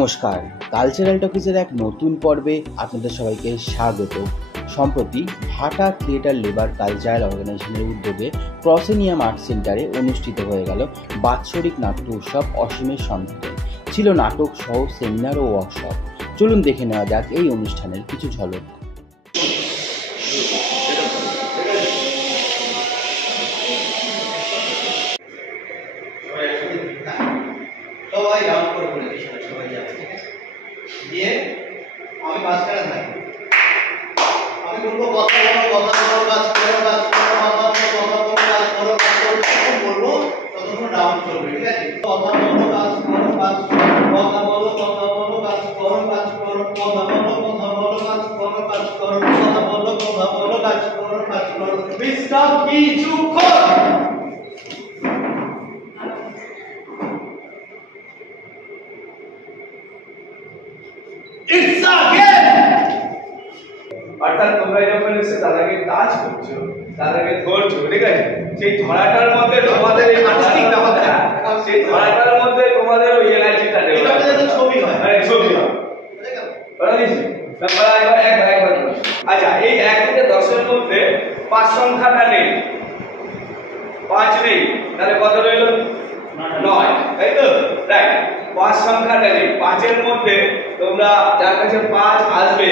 নমস্কার, কালচারাল টকিজের এক নতুন পর্বে আপনাদের সবাইকে স্বাগত। সম্প্রতি ভাটা থিয়েটার লেবার কালচারাল অর্গানাইজেশনের উদ্যোগে প্রসেনিয়াম আর্ট সেন্টারে অনুষ্ঠিত হয়ে গেল বাৎসরিক নাট্য উৎসব অসীমের সন্ধানে। ছিল নাটক সহ সেমিনার ও ওয়ার্কশপ। চলুন দেখে নেওয়া যাক এই অনুষ্ঠানের কিছু ঝলক। সবাই রাউন্ড করে বলে সবাই যাবে, ঠিক আছে? দিয়ে আমি মাঝখানে থাকি, আমি বলবো কথা বলো কাজ করো কাজ করো কাজ করো কাজ করো যতক্ষণ বলবো ততক্ষণ রাউন্ড চলবে, ঠিক আছে? কথা বলো কাজ করো কাজ করো কথা বলো কাজ করো কাজ করো কথা বলো কাজ করো কাজ করো কথা বলো কাজ করো কাজ করো বিশ্রাম কিছুক্ষণ। অর্থাৎ তোমরা যখন এসে তাদেরকে টাচ করছো, তাদেরকে ধরছো, ঠিক আছে? সেই ধরাটার মধ্যে তোমাদের এই আর্টিস্টিক ব্যাপারটা, সেই ধরাটার মধ্যে তোমাদের ওই এনার্জিটা দেবে, এটা যাতে ছবি হয়, ছবি হয়, বলা দিছি একবার আচ্ছা, এই 1 থেকে 10 এর মধ্যে 5 সংখ্যাটা নেই, 5 নেই, তাহলে কত রইল? 9, তাই তো? রাইট, 5 সংখ্যাটা নেই। 5 এর মধ্যে তোমরা যার কাছে 5 আসবে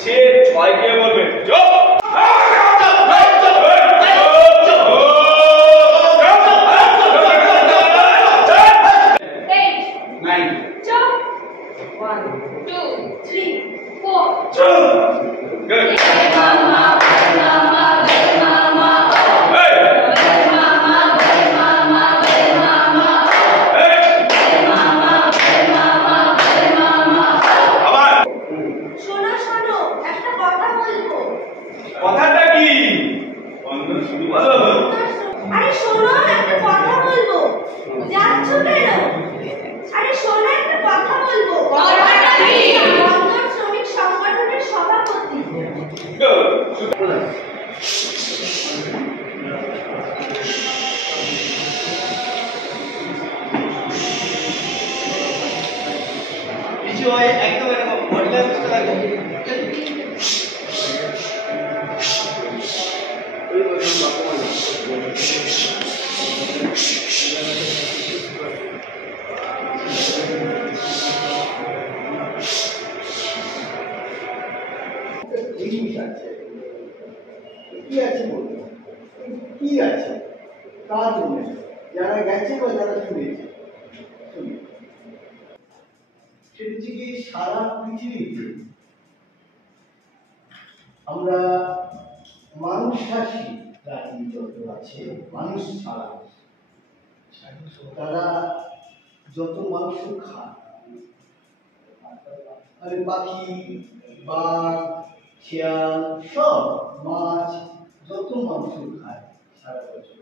সে 6 কে বলবে চুপ। কথাটা কি? আরে শোনো, একটা কথা বলবো। যাচ্ছ কেন? আরে শোনো, একটা কথা বলবো। কথাটা কি? বন্দর শ্রমিক সংগঠনের সভাপতি। কিছু হয় একদম এরকম বডি ল্যাঙ্গুয়েজটা লাগবে। কি আছে কাজ নেই, যারা গেছে বা যারা শুনেছে সেটা থেকে সারা পৃথিবীতে আমরা মানুষাসী প্রাণী যত আছে, মানুষ ছাড়া তারা যত মাংস খায়, আর পাখি, বাঘ, শিয়াল, সব মাছ যত মাংস খায় সারা বছর,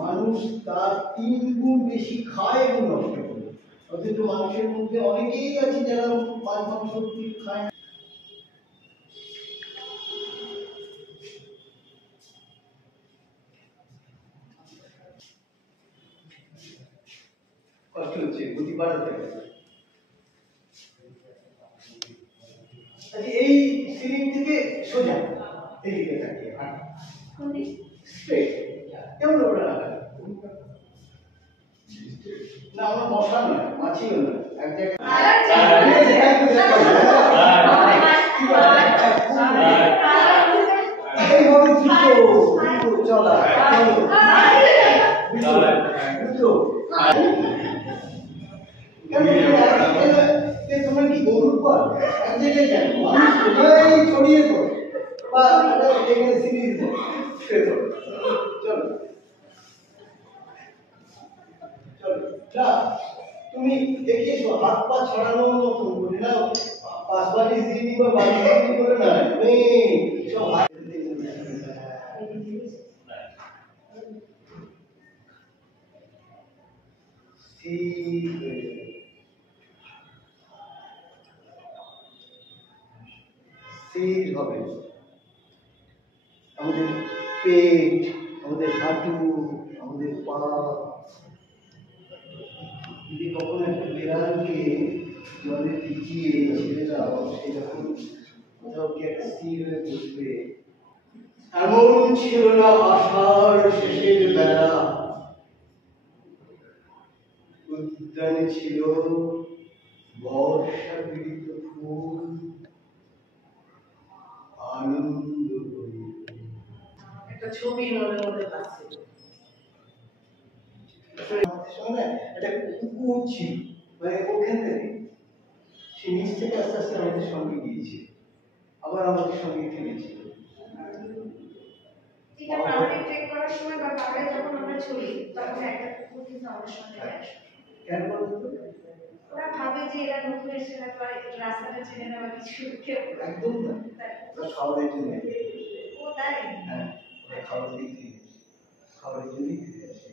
মানুষ তার 3 গুণ বেশি খায় এবং নষ্ট করে। অথচ মানুষের মধ্যে অনেকেই আছে যারা মাছ মাংস খায় না। কষ্ট হচ্ছে, গতি বাড়াতে হবে। এই সিলিং থেকে সোজা এদিকে তাকিয়ে স্ট্রেট, কেমন ওটা না, আমার মশা নয়, মাছিও নয়, এক জায়গায় চলা তোমরা কি গরুর পর এক জায়গায় যান, মানুষ সবাই ছড়িয়ে পড়ে বা এখানে সিরিজ চলো চলো চলো, তুমি দেখিয়েছো হাত পা ছড়ানোর মতন করে না, পাশবাড়ি সিঁড়ি বা বাড়ি সিঁড়ি করে না, সব হাত স্থির হবে। আমাদের পেট, আমাদের হাঁটু, আমাদের পা যদি কখনো একটা বিড়ালকে জলে ভিজিয়ে ছেড়ে দাও, সে যখন কোথাও কি একটা স্থির হয়ে বসবে, এমন ছিল না আষাঢ় শেষের বেলা, উদ্যানে ছিল বর্ষা পীড়িত ফুল, আনন্দ করি একটা ছবি মনের মধ্যে আসছে। আমাদের সঙ্গে একটা কুকুর ছিল, মানে ওখান থেকে সে নিচ থেকে আস্তে আস্তে আমাদের সঙ্গে গিয়েছিল, আবার আমাদের সঙ্গে খেলেছিল। ঠিক আছে, পাহাড়ে ট্রেক করার সময় বা পাহাড়ে যখন আমরা চলি তখন একটা কুকুর কিন্তু আমাদের সঙ্গে আসে। কেন বলতো? ওরা ভাবে যে এরা নতুন এসে না, বা রাস্তাটা চেনে না বা কিছু, কেউ একদম না, ওরা খাবারের জন্য। ও তাই হ্যাঁ, ওরা খাবার দিয়ে খাবারের জন্যই ফিরে আসে,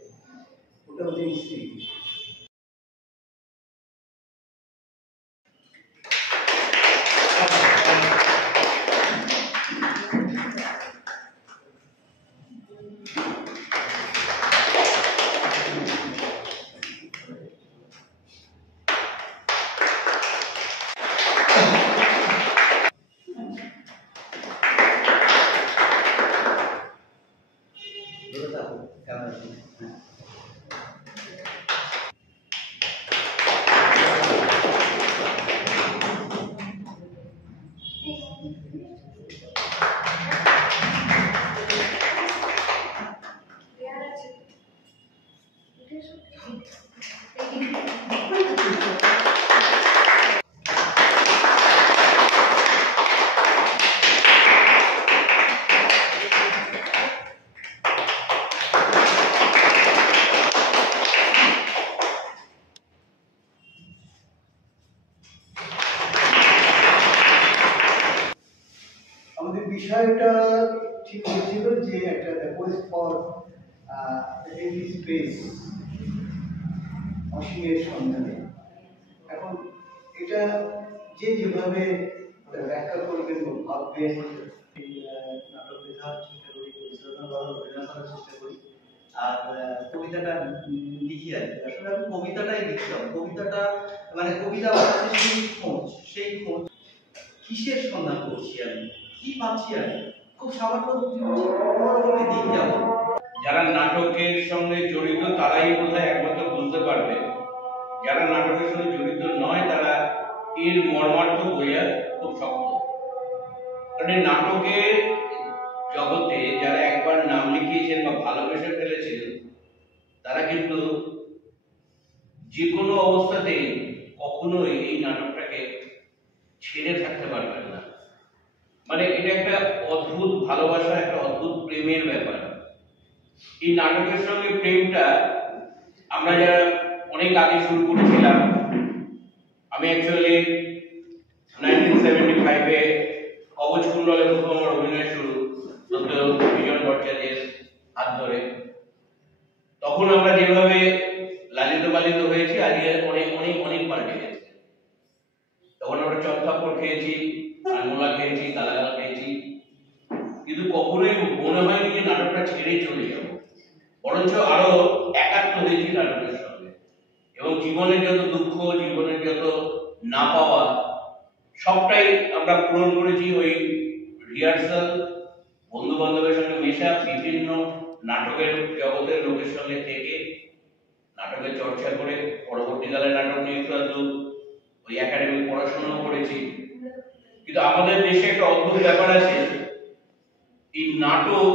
ওটা ওদের স্ত্রী। কেমন আছেন? আমাদের বিষয়টা ঠিক হয়েছিল যে একটা রিকোয়েস্ট ফর এমটি স্পেস, অসীমের সন্ধানে। এখন এটা যে যেভাবে ব্যাখ্যা করবেন বা ভাববেন, নাটক লেখার চেষ্টা করি, পরিচালনা করার, অভিনয় করার চেষ্টা করি, আর কবিতাটা লিখি আর কি। আসলে আমি কবিতাটাই লিখতাম। কবিতাটা মানে কবিতা হচ্ছে সেই খোঁজ কিসের সন্ধান করছি আমি, কি পাচ্ছি আমি, খুব সামান্য কোনোরকমে দিক যাবো। যারা নাটকের সঙ্গে জড়িত তারাই বোধহয় একমাত্র বুঝতে পারবে, যারা নাটকের সঙ্গে জড়িত নয় তারা এর মর্মার্থ বোঝা খুব শক্ত। কারণ এই নাটকের জগতে যারা একবার নাম লিখিয়েছেন বা ভালোবেসে ফেলেছেন তারা কিন্তু যে কোনো অবস্থাতেই কখনোই এই নাটকটাকে ছেড়ে থাকতে পারবেন না। মানে এটা একটা অদ্ভুত ভালোবাসা, একটা অদ্ভুত প্রেমের ব্যাপার। এই নাটকের সঙ্গে প্রেমটা আমরা যারা অনেক আগে শুরু করেছিলাম, আমি অ্যাকচুয়ালি 1975-এ কবচ কুণ্ডলে প্রথম আমার অভিনয় শুরু, বিজন ভট্টাচার্যের হাত ধরে। তখন আমরা যেভাবে লালিত পালিত হয়েছি আজকে অনেক অনেক অনেক পাল্টে গেছে। তখন আমরা চটথাপ্পড় খেয়েছি, আনমোলা খেয়েছি, গালাগাল খেয়েছি, কিন্তু কখনোই মনে হয়নি যে নাটকটা ছেড়েই চলে যাব। বরঞ্চ আরো একাত্ম হয়েছি নাটকের সঙ্গে, এবং জীবনের যত দুঃখ, জীবনের যত না পাওয়া, সবটাই আমরা পূরণ করেছি ওই রিহার্সাল, বন্ধু বান্ধবের সঙ্গে মেশা, বিভিন্ন নাটকের জগতের লোকের সঙ্গে থেকে নাটকের চর্চা করে, পরবর্তীকালে নাটক নিয়ে একটু ওই একাডেমিক পড়াশোনাও করেছি। কিন্তু আমাদের দেশে একটা অদ্ভুত ব্যাপার আছে, এই নাটক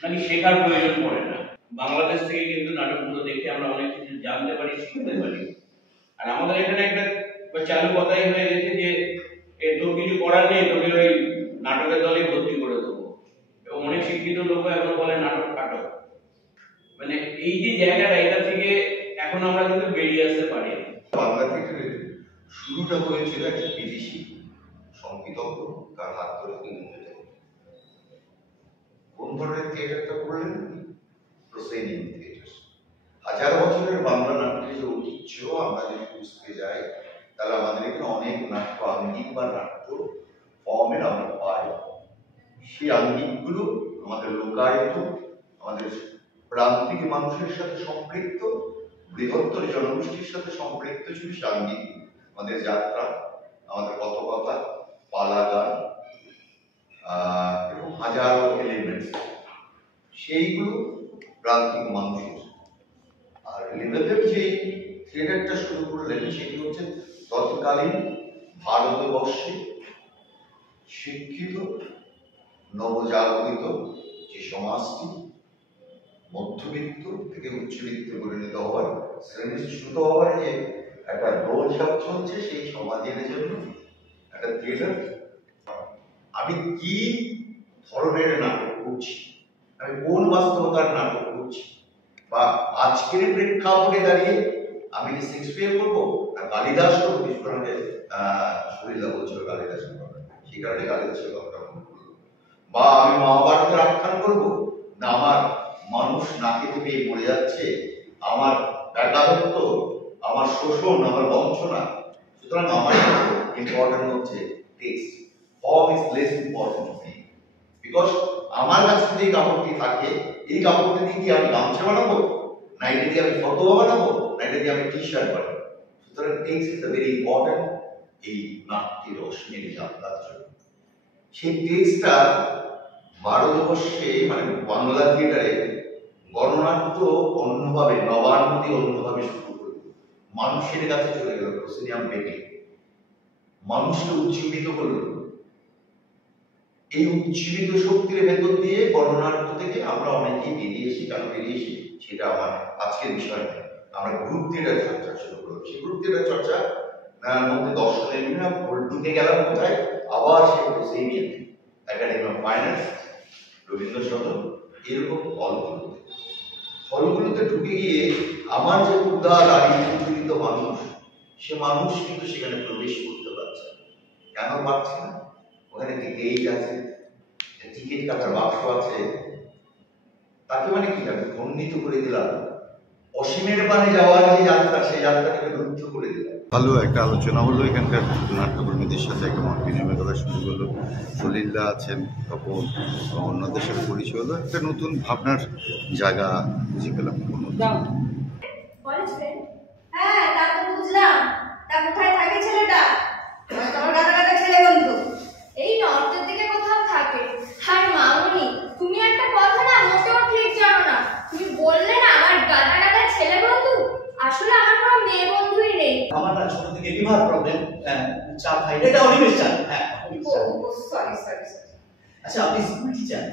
নাকি শেখার প্রয়োজন পড়ে না। বাংলাদেশ থেকে কিন্তু নাটকগুলো দেখে আমরা অনেক কিছু জানতে পারি, শিখতে পারি। আর আমাদের এখানে একটা চালু কথাই হয়ে গেছে যে তোর কিছু করার নেই, তোকে ওই নাটকের দলে ভর্তি করে দেবো। এবং অনেক শিক্ষিত লোক এখন বলে নাটক কাটো। মানে এই যে জায়গাটা, এটা থেকে এখন আমরা কিন্তু বেরিয়ে আসতে পারি। বাংলা থিয়েটারের শুরুটা হয়েছিল একটা বিদেশি সংগীতজ্ঞ, তার হাত ধরে তিনি হয়ে কোন ধরনের থিয়েটারটা করলেন? Proscenium theatre. হাজার বছরের বাংলা নাটকের ঐতিহ্য আমরা যদি বুঝতে যাই, তাহলে আমাদের এখানে অনেক নাট্য আঙ্গিক বা নাট্য ফর্মের আমরা পাই। সেই আঙ্গিকগুলো আমাদের লোকায়ত, আমাদের প্রান্তিক মানুষের সাথে সম্পৃক্ত, বৃহত্তর জনগোষ্ঠীর সাথে সম্পৃক্ত ছিল সাঙ্গীতিক, আমাদের যাত্রা, আমাদের কথকথা, পালা গান এবং হাজারো এলিমেন্টস, সেইগুলো প্রান্তিক মানুষের। আর লেভেলের যে থিয়েটারটা শুরু করলেন সেটি হচ্ছে তৎকালীন ভারতবর্ষে শিক্ষিত নবজাগরিত যে সমাজটি মধ্যবিত্ত থেকে উচ্চবিত্তে পরিণত হওয়ার, শ্রেণীচ্যুত হওয়ার যে একটা দৌড়ঝাঁপ চলছে সেই সমাজের জন্য একটা থিয়েটার। আমি কি ধরনের নাটক করছি, আমি কোন বাস্তবতার নাটক করছি, বা আজকের প্রেক্ষাপটে দাঁড়িয়ে আমি কি শেক্সপিয়ার করবো না কালিদাস করবো, বিশেষ করে শরীরদা বলছিল কালিদাসের কথা, সেই কারণে কালিদাসের কথা মনে করলো, বা আমি মহাভারতের আখ্যান করবো না আমার মানুষ নাকে থেকে মরে যাচ্ছে, আমার একাত্মত্ব, আমার শোষণ, আমার বঞ্চনা। সুতরাং আমার ইম্পর্টেন্ট হচ্ছে text, form is less important because আমার কাছে যদি এই কাপড়টি থাকে, এই কাপড়টি দিয়ে কি আমি গামছা বানাবো, না এটা দিয়ে আমি ফটোয়া বানাবো, না এটা দিয়ে আমি টি শার্ট বানাবো। সুতরাং টেক্সট ইজ ভেরি ইম্পর্টেন্ট এই নাট্যের রশ্মির যাত্রার জন্য। সেই টেক্সটটা ভারতবর্ষে মানে বাংলা থিয়েটারে গণনাট্য অন্যভাবে, নবান্নতি অন্যভাবে শুরু করল, মানুষের কাছে চলে গেল, প্রসেনিয়াম বেগে মানুষকে উজ্জীবিত করল। এই উজ্জীবিত শক্তির ভেতর দিয়ে গণনাট্য থেকে আমরা অনেকেই বেরিয়েছি। কেন বেরিয়েছি সেটা আমার আজকের বিষয় নয়। আমরা গ্রুপ থিয়েটার চর্চা শুরু করলাম। সেই গ্রুপ থিয়েটার চর্চা মধ্যে দর্শনের ঢুকে গেলাম কোথায়, আবার সে proscenium, academy of fine arts, Rabindra Sadan, এরকম হলগুলোতে ঢুকে গিয়ে আমার যে উদার আড়িত মানুষ, সে মানুষ কিন্তু সেখানে প্রবেশ করতে পারছে না। কেন পারছে না? ওখানে একটি গেট আছে, টিকিট কাটার বাক্স আছে, তাকে মানে কি আমি খণ্ডিত করে দিলাম, অসীমের পানে যাওয়ার যে যাত্রা, সেই যাত্রাটাকে রুদ্ধ করে দিলাম। ভালো একটা আলোচনা হলো, এখানকার নাট্যকর্মীদের সাথে একটা মত বিনিময় করা শুরু হলো, সলিলদা আছেন, তখন অন্যদের সাথে পরিচয় হলো, একটা নতুন ভাবনার জায়গা খুঁজে পেলাম। College friend? হ্যাঁ, তা তো বুঝলাম। তা কোথায় থাকে ছেলেটা? তোমার গাদা ছেলে বন্ধু? এই নর্থের দিকে কোথাও থাকে। হাই মামুনি, তুমি একটা কথা না মোটেও ঠিক জানো না। তুমি বললে না আমার গাদা ছেলে বন্ধু, আসলে আমার কোনো মেয়ে বন্ধুই নেই। আমার না ছোট থেকে লিভার প্রবলেম, চা খাই, এটা অনিমেষ চা। হ্যাঁ, সরি। আচ্ছা, আপনি স্কুল টিচার?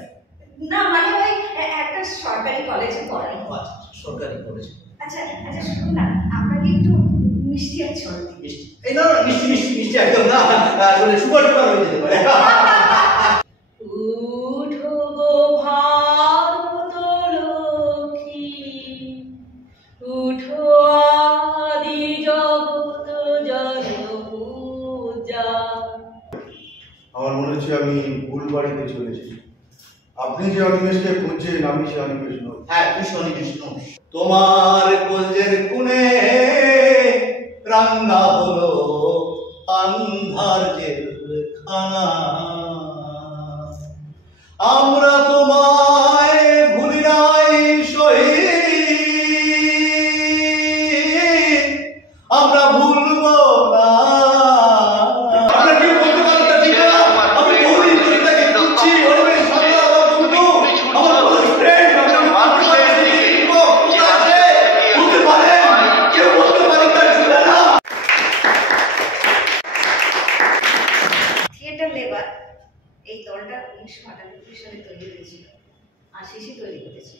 না, মানে ওই একটা সরকারি কলেজে পড়াই। আচ্ছা, সরকারি কলেজ। আচ্ছা শুনুন না, আমরা কিন্তু মিষ্টি আর জল দিই। মিষ্টি? এই না, মিষ্টি একদম না, আসলে সুগার হয়ে যেতে পারে। উঠো গো ভারত লক্ষ্মী, উঠো আদি জগৎ জনপূজা। আমার মনে হচ্ছে আমি ভুল বাড়িতে চলেছি। আপনি যে অনিমেষকে খুঁজছেন, আমি সে অনিমেষ নই। হ্যাঁ, কৃষ্ণ। তোমার কলজের কোণে রান্না হলো আন্ধার জেলখানা, আমরা তোমায় ভুলি নাই শহীদ, আমরা ভুলবো না। এই দলটা 1998 সালে তৈরি হয়েছিল, আশিসে তৈরি করেছে।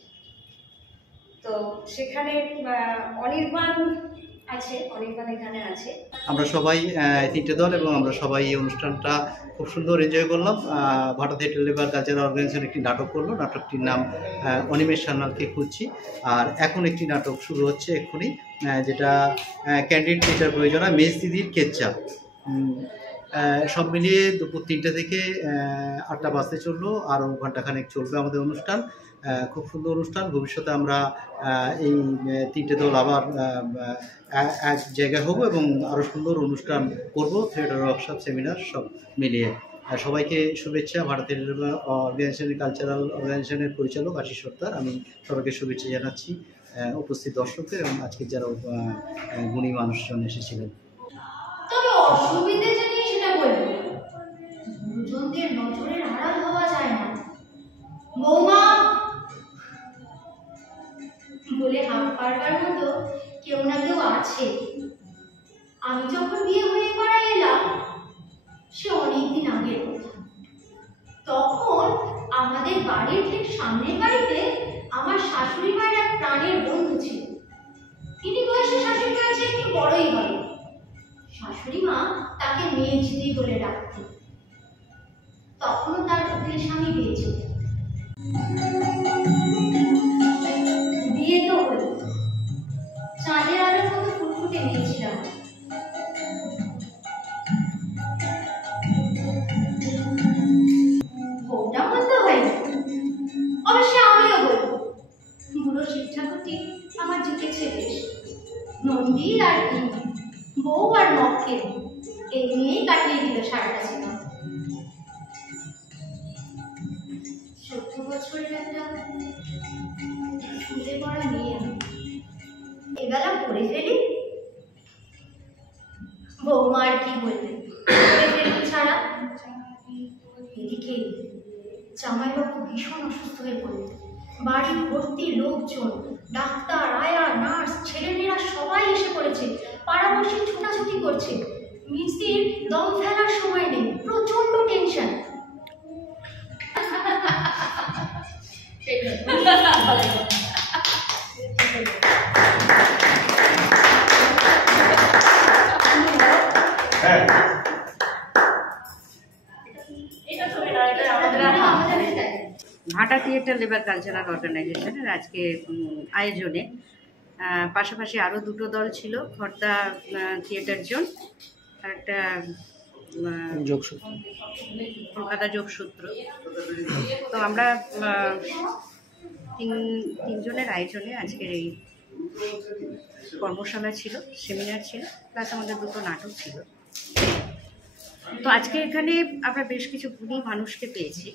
তো সেখানে অনির্বাণ আছে, অনির্বাণ এখানে আছে। আমরা সবাই তিনটে দল এবং আমরা সবাই এই অনুষ্ঠানটা খুব সুন্দর এনজয় করলাম। ভাটা থিয়েটার লেবার কালচারাল অর্গানাইজেশন একটি নাটক করলো, নাটকটির নাম অনিমেষ সান্যালকে খুঁজছি। আর এখন একটি নাটক শুরু হচ্ছে এক্ষুনি, যেটা ক্যান্ডিড থিয়েটার প্রয়োজনা, মেজ দিদির কেচ্চা। সব মিলিয়ে দুপুর 3টে থেকে 8টা বাজতে চললো, আরও ঘন্টাখানেক চলবে আমাদের অনুষ্ঠান। খুব সুন্দর অনুষ্ঠান। ভবিষ্যতে আমরা এই 3টে দল আবার এক জায়গায় হব এবং আরও সুন্দর অনুষ্ঠান করব, থিয়েটার ওয়ার্কশপ, সেমিনার সব মিলিয়ে। সবাইকে শুভেচ্ছা। ভারতের অর্গানাইজেশনের কালচারাল অর্গানাইজেশনের পরিচালক আশিস সর্দার, আমি সবাইকে শুভেচ্ছা জানাচ্ছি। উপস্থিত দর্শকদের এবং আজকে যারা গুণী মানুষজন এসেছিলেন। তবে অসুবিধে যে নেই সেটা বলবো, গুরুজনদের নজরের আড়াল হওয়া যায় না। বৌমা বলে হাঁক পারবার মতো কেউ না কেউ আছে। আমি যখন বিয়ে হয়ে পাড়ায় এলাম সে অনেকদিন আগের কথা। তখন আমাদের বাড়ির ঠিক সামনের বাড়িতে আমার শাশুড়ি মায়ের এক প্রাণের বন্ধু ছিল। তিনি বয়সে শাশুড়ি মায়ের চেয়ে একটু বড়ই হয়। শাশুড়ি মা তাকে মেজদি বলে ডাকতেন। তখনও তার স্বামী বেঁচে। বিয়ে তো হলো, চাঁদের আলোর মতো ফুটফুটে মেয়েছিলাম। বউটা মন্দ হয়নি, অবশ্য আমিও বলবো বুড়ো শিব ঠাকুরটি আমার জুটেছে বেশ। নন্দী আর ইনি, বউ আর মক্কেল, এই নিয়েই কাটিয়ে দিল সারাটা জীবন। 14 বছরের একটা স্কুলে পড়া মেয়ে আমি, এবেলা পড়ে ফেলি। বৌমা আর কি বলবে, পড়ে ফেলি ছাড়া। এদিকে জামাইবাবু ভীষণ অসুস্থ হয়ে পড়লেন। বাড়ি ভর্তি লোকজন, ডাক্তার, আয়া, নার্স, ছেলেমেয়েরা সবাই এসে পড়েছে। পাড়াপড়শি ছোটাছুটি করছে। মিস্ত্রির দম ফেলার সময় নেই, প্রচন্ড টেনশন। ভাটা থিয়েটার লেবার কালচারাল অর্গানাইজেশনের আজকে আয়োজনে পাশাপাশি আরও দুটো দল ছিল, খর্দা থিয়েটার জোন আর একটা কলকাতা যোগসূত্র। তো আমরা তিনজনের আয়োজনে আজকের এই কর্মশালা ছিল, সেমিনার ছিল, প্লাস আমাদের দুটো নাটক ছিল। তো আজকে এখানে আমরা বেশ কিছু গুণী মানুষকে পেয়েছি।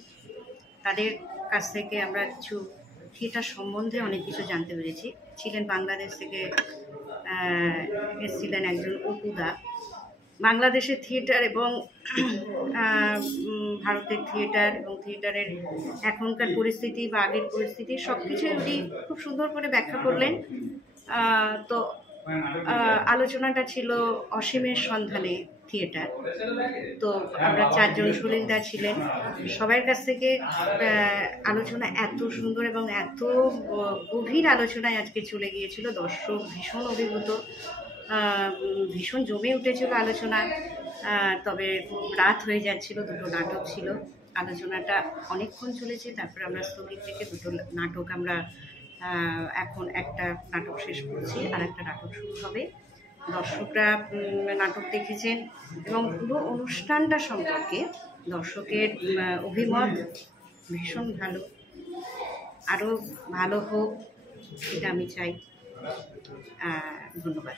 তাদের কাছ থেকে আমরা কিছু থিয়েটার সম্বন্ধে অনেক কিছু জানতে পেরেছি। ছিলেন বাংলাদেশ থেকে এসেছিলেন একজন অপুদা। বাংলাদেশের থিয়েটার এবং ভারতের থিয়েটার এবং থিয়েটারের এখনকার পরিস্থিতি বা আগের পরিস্থিতি সব কিছুই উনি খুব সুন্দর করে ব্যাখ্যা করলেন। তো আলোচনাটা ছিল অসীমের সন্ধানে থিয়েটার। তো আমরা চারজন সলিলদা ছিলেন, সবার কাছ থেকে আলোচনা এত সুন্দর এবং এত গভীর আলোচনায় আজকে চলে গিয়েছিল। দর্শক ভীষণ অভিভূত, ভীষণ জমে উঠেছিল আলোচনা। তবে রাত হয়ে যাচ্ছিল, দুটো নাটক ছিল, আলোচনাটা অনেকক্ষণ চলেছে। তারপরে আমরা স্থগিত থেকে দুটো নাটক আমরা এখন একটা নাটক শেষ করছি, আর একটা নাটক শুরু হবে। দর্শকরা নাটক দেখেছেন এবং পুরো অনুষ্ঠানটা সম্পর্কে দর্শকের অভিমত ভীষণ ভালো, আরও ভালো হোক এটা আমি চাই। ধন্যবাদ।